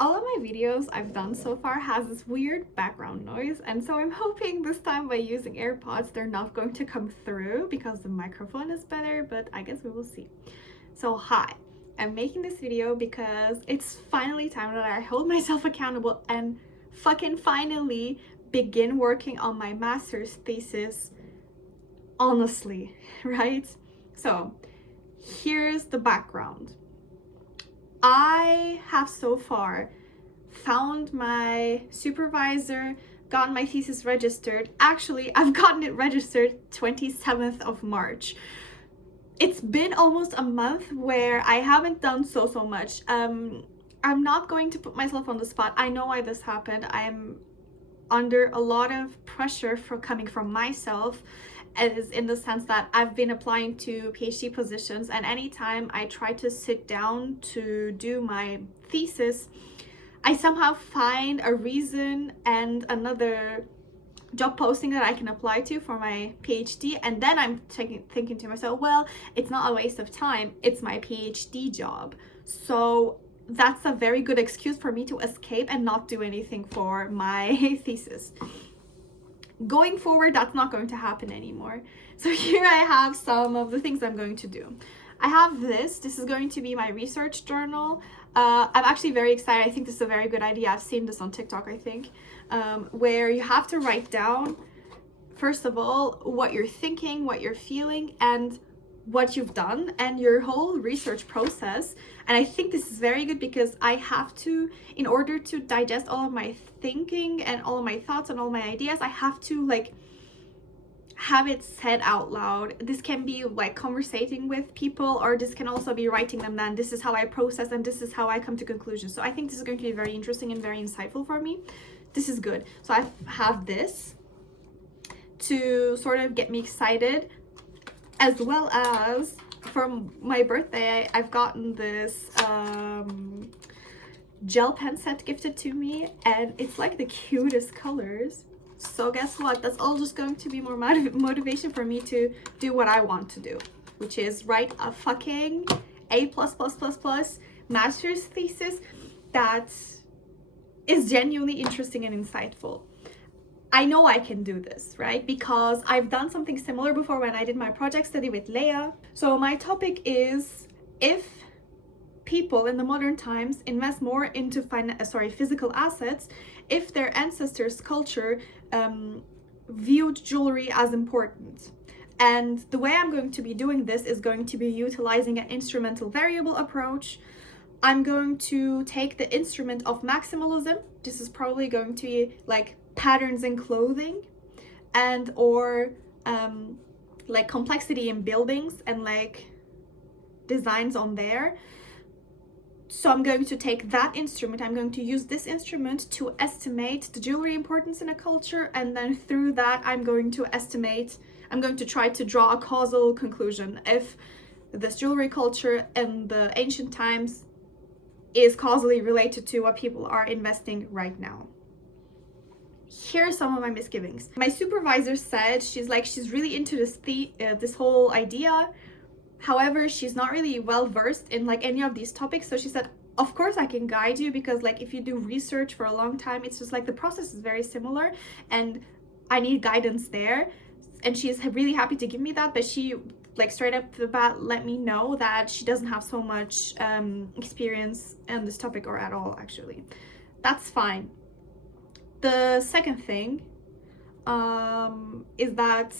All of my videos I've done so far has this weird background noise, and so I'm hoping this time by using AirPods they're not going to come through because the microphone is better, but I guess we will see. So hi, I'm making this video because it's finally time that I hold myself accountable and fucking finally begin working on my master's thesis honestly, right? So here's the background. I have so far found my supervisor, gotten my thesis registered. Actually, I've gotten it registered 27th of March. It's been almost a month where I haven't done so much. I'm not going to put myself on the spot. I know why this happened. I'm under a lot of pressure for coming from myself, as in the sense that I've been applying to PhD positions, and anytime I try to sit down to do my thesis, I somehow find a reason and another job posting that I can apply to for my PhD, and then I'm thinking to myself, well, it's not a waste of time, it's my PhD job. So that's a very good excuse for me to escape and not do anything for my thesis. Going forward, that's not going to happen anymore. So here I have some of the things I'm going to do. I have this is going to be my research journal. I'm actually very excited. I think this is a very good idea. I've seen this on TikTok, I think, where you have to write down, first of all, what you're thinking, what you're feeling, and what you've done, and your whole research process. And I think this is very good because I have to, in order to digest all of my thinking and all of my thoughts and all my ideas, I have to like have it said out loud. This can be like conversating with people, or this can also be writing them down. This is how I process and this is how I come to conclusions. So I think this is going to be very interesting and very insightful for me. This is good. So I have this to sort of get me excited, as well as for my birthday, I've gotten this gel pen set gifted to me, and it's like the cutest colors. So guess what? That's all just going to be more motivation for me to do what I want to do, which is write a fucking A+++ master's thesis that is genuinely interesting and insightful. I know I can do this, right? Because I've done something similar before when I did my project study with Leia. So my topic is, if people in the modern times invest more into physical assets, if their ancestors' culture viewed jewelry as important. And the way I'm going to be doing this is going to be utilizing an instrumental variable approach. I'm going to take the instrument of maximalism. This is probably going to be like patterns in clothing, and or like complexity in buildings and like designs on there. So I'm going to take that instrument, I'm going to use this instrument to estimate the jewelry importance in a culture, and then through that I'm going to try to draw a causal conclusion if this jewelry culture in the ancient times is causally related to what people are investing right now. Here are some of my misgivings. My supervisor said she's really into this whole idea. However, she's not really well versed in like any of these topics. So she said, of course I can guide you, because like if you do research for a long time, it's just like the process is very similar and I need guidance there. And she's really happy to give me that, but she like straight up the bat let me know that she doesn't have so much experience in this topic, or at all actually. That's fine. The second thing is that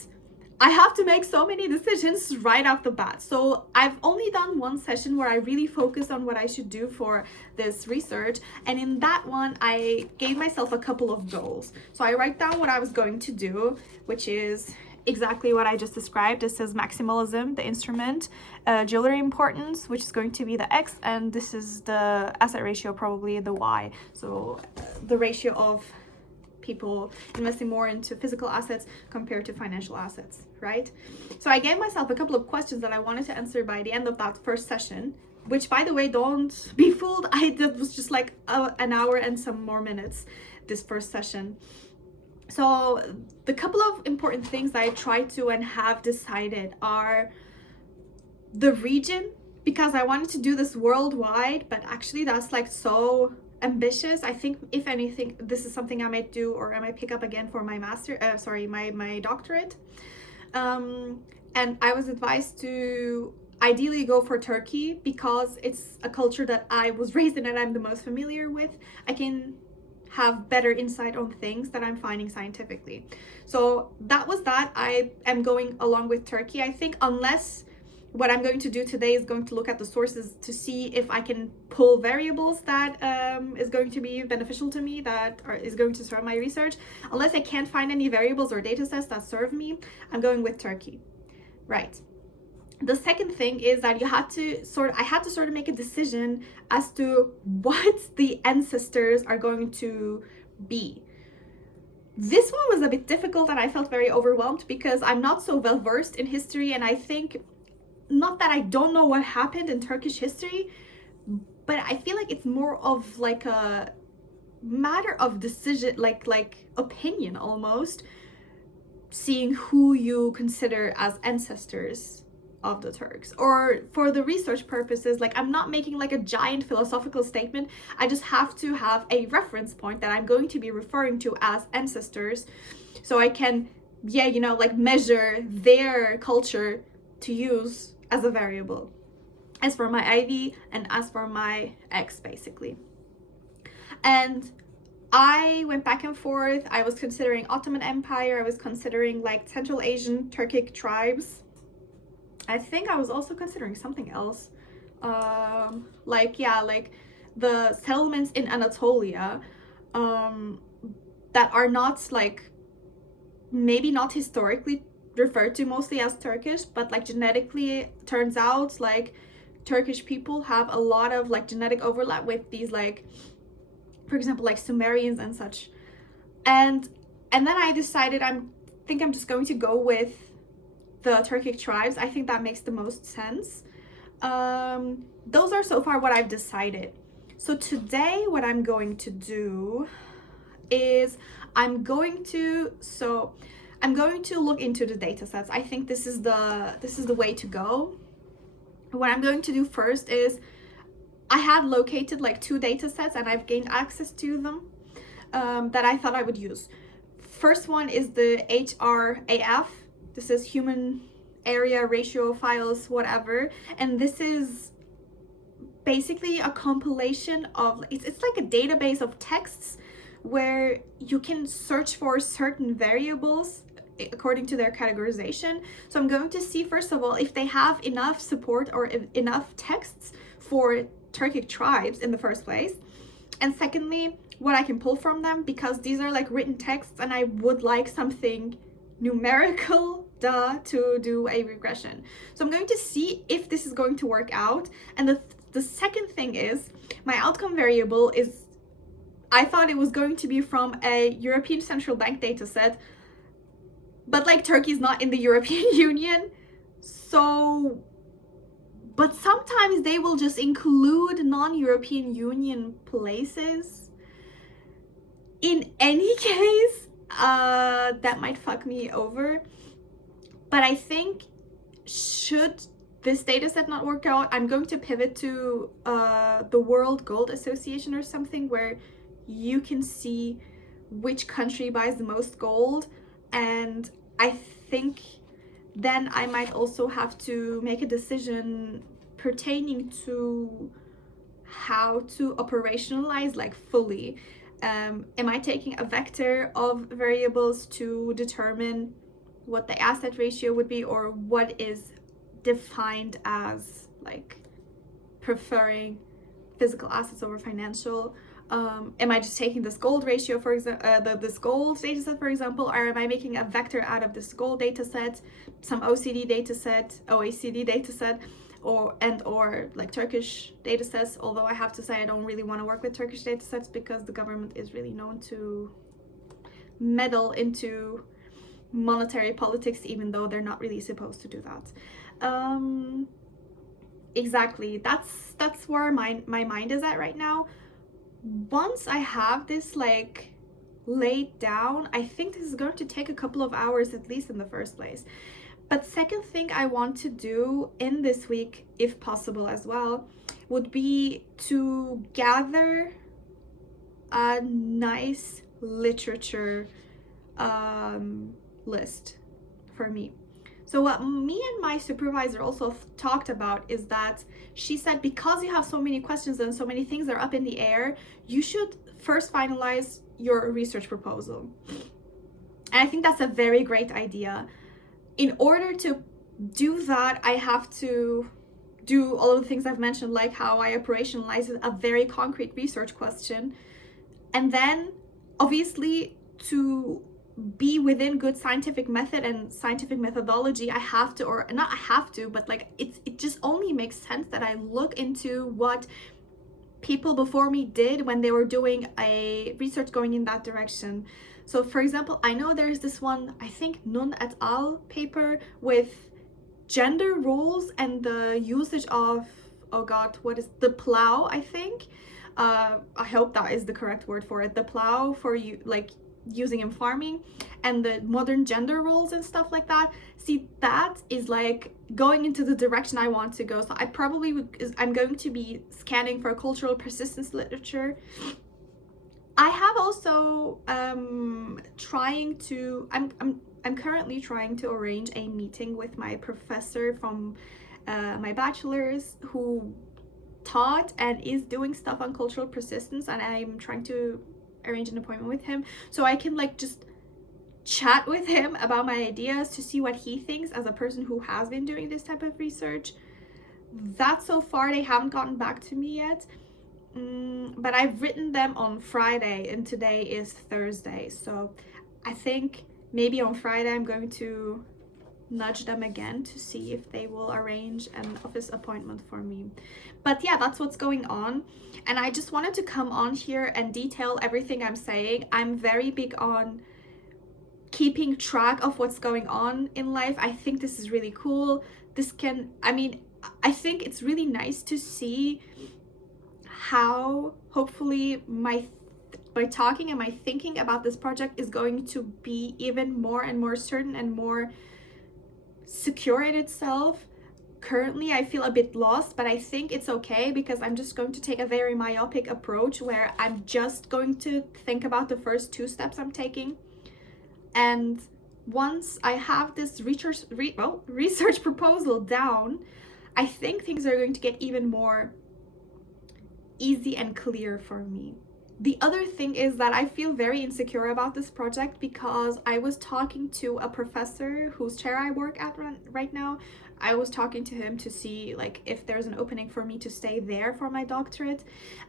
I have to make so many decisions right off the bat. So I've only done one session where I really focused on what I should do for this research. And in that one, I gave myself a couple of goals. So I write down what I was going to do, which is exactly what I just described. This is maximalism, the instrument, jewelry importance, which is going to be the X, and this is the asset ratio, probably the Y. So the ratio of people investing more into physical assets compared to financial assets, right? So I gave myself a couple of questions that I wanted to answer by the end of that first session, which, by the way, don't be fooled, that was just like an hour and some more minutes, this first session. So the couple of important things that I tried to and have decided are the region, because I wanted to do this worldwide, but actually that's like so ambitious. I think if anything, this is something I might do, or I might pick up again for my my doctorate. And I was advised to ideally go for Turkey because it's a culture that I was raised in and I'm the most familiar with. I can have better insight on things that I'm finding scientifically. So that was that. I am going along with Turkey. I think unless what I'm going to do today is going to look at the sources to see if I can pull variables that is going to be beneficial to me, that is going to serve my research. Unless I can't find any variables or data sets that serve me, I'm going with Turkey. Right. The second thing is that I had to sort of make a decision as to what the ancestors are going to be. This one was a bit difficult and I felt very overwhelmed because I'm not so well versed in history, and I think, not that I don't know what happened in Turkish history, but I feel like it's more of like a matter of decision, like opinion almost, seeing who you consider as ancestors of the Turks. Or for the research purposes, like I'm not making like a giant philosophical statement. I just have to have a reference point that I'm going to be referring to as ancestors, so I can, like measure their culture to use as a variable, as for my IV and as for my X, basically. And I went back and forth. I was considering Ottoman Empire. I was considering like Central Asian Turkic tribes. I think I was also considering something else. Like the settlements in Anatolia that are not like, maybe not historically referred to mostly as Turkish, but like genetically turns out like Turkish people have a lot of like genetic overlap with these, like, for example, like Sumerians and such. And then I decided I'm just going to go with the Turkic tribes. I think that makes the most sense. Those are so far what I've decided. So today what I'm going to do is I'm going to look into the data sets. I think this is the way to go. What I'm going to do first is, I had located like 2 data sets and I've gained access to them that I thought I would use. First one is the HRAF. This is Human Area Ratio Files, whatever. And this is basically a compilation of, it's like a database of texts where you can search for certain variables according to their categorization. So I'm going to see, first of all, if they have enough support or enough texts for Turkic tribes in the first place. And secondly, what I can pull from them, because these are like written texts and I would like something numerical to do a regression. So I'm going to see if this is going to work out. And the second thing is, my outcome variable is, I thought it was going to be from a European Central Bank data set, but like Turkey's not in the European Union, so, but sometimes they will just include non-European Union places. In any case, that might fuck me over. But I think, should this data set not work out, I'm going to pivot to the World Gold Association or something, where you can see which country buys the most gold. And I think then I might also have to make a decision pertaining to how to operationalize like fully. Am I taking a vector of variables to determine what the asset ratio would be, or what is defined as like preferring physical assets over financial? Am I just taking this gold ratio, for example, this gold data set, for example, or am I making a vector out of this gold data set, some OECD data set, OECD data set, or like Turkish data sets? Although I have to say I don't really want to work with Turkish data sets because the government is really known to meddle into monetary politics, even though they're not really supposed to do that. Exactly, that's where my mind is at right now. Once I have this like laid down, I think this is going to take a couple of hours at least in the first place. But second thing I want to do in this week, if possible as well, would be to gather a nice literature list for me. So what me and my supervisor also talked about is that she said, because you have so many questions and so many things that are up in the air, you should first finalize your research proposal. And I think that's a very great idea. In order to do that, I have to do all of the things I've mentioned, like how I operationalize a very concrete research question. And then obviously, to be within good scientific method and scientific methodology, I have to, or not I have to, but like it just only makes sense that I look into what people before me did when they were doing a research going in that direction. So for example, I know there's this one, I think Nun et al. Paper with gender roles and the usage of, oh god, what is the plow, I think. I hope that is the correct word for it. The plow for you, like using in farming, and the modern gender roles and stuff like that. See, that is like going into the direction I want to go. So I probably would, I'm going to be scanning for cultural persistence literature. I have also I'm currently trying to arrange a meeting with my professor from my bachelor's, who taught and is doing stuff on cultural persistence, and I'm trying to arrange an appointment with him so I can like just chat with him about my ideas to see what he thinks as a person who has been doing this type of research. That so far they haven't gotten back to me yet, but I've written them on Friday and today is Thursday, so I think maybe on Friday I'm going to nudge them again to see if they will arrange an office appointment for me. But yeah, that's what's going on, and I just wanted to come on here and detail everything I'm saying. I'm very big on keeping track of what's going on in life. I think this is really cool. I think it's really nice to see how hopefully my talking and my thinking about this project is going to be even more and more certain and more secure in itself. Currently I feel a bit lost, but I think it's okay because I'm just going to take a very myopic approach where I'm just going to think about the first 2 steps I'm taking, and once I have this research proposal down, I think things are going to get even more easy and clear for me. The other thing is that I feel very insecure about this project because I was talking to a professor whose chair I work at right now. I was talking to him to see like if there's an opening for me to stay there for my doctorate,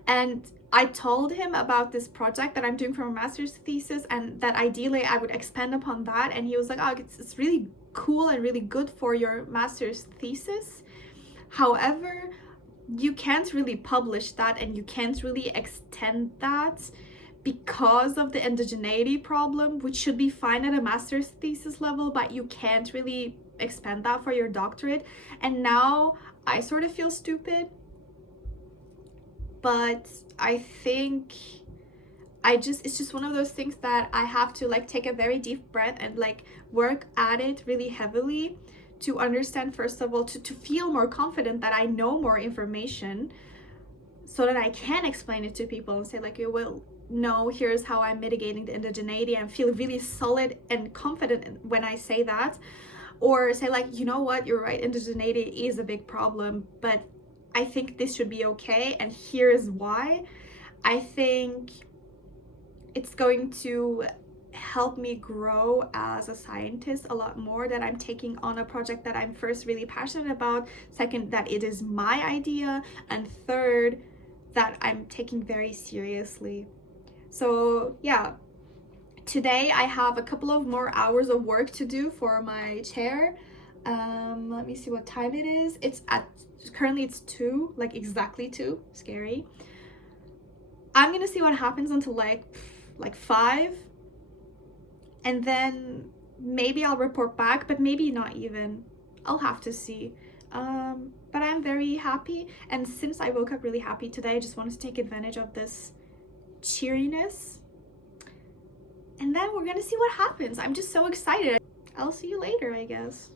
and I told him about this project that I'm doing for a master's thesis and that ideally I would expand upon that, and he was like, oh, it's really cool and really good for your master's thesis. However, you can't really publish that and you can't really extend that because of the indigeneity problem, which should be fine at a master's thesis level, but you can't really expand that for your doctorate. And now I sort of feel stupid, but I think it's just one of those things that I have to like take a very deep breath and like work at it really heavily to understand, first of all, to feel more confident that I know more information so that I can explain it to people and say like, well, no, here's how I'm mitigating the indigeneity, and feel really solid and confident when I say that. Or say like, you know what, you're right, indigeneity is a big problem, but I think this should be okay, and here's why. I think it's going to help me grow as a scientist a lot more, that I'm taking on a project that I'm first really passionate about, second that it is my idea, and third that I'm taking very seriously. So yeah, today I have a couple of more hours of work to do for my chair. Let me see what time it is. Currently it's 2, like exactly 2. Scary. I'm gonna see what happens until like 5, and then maybe I'll report back, but maybe not even. I'll have to see. But I'm very happy, and since I woke up really happy today, I just wanted to take advantage of this cheeriness, and then we're gonna see what happens. I'm just so excited. I'll see you later, I guess.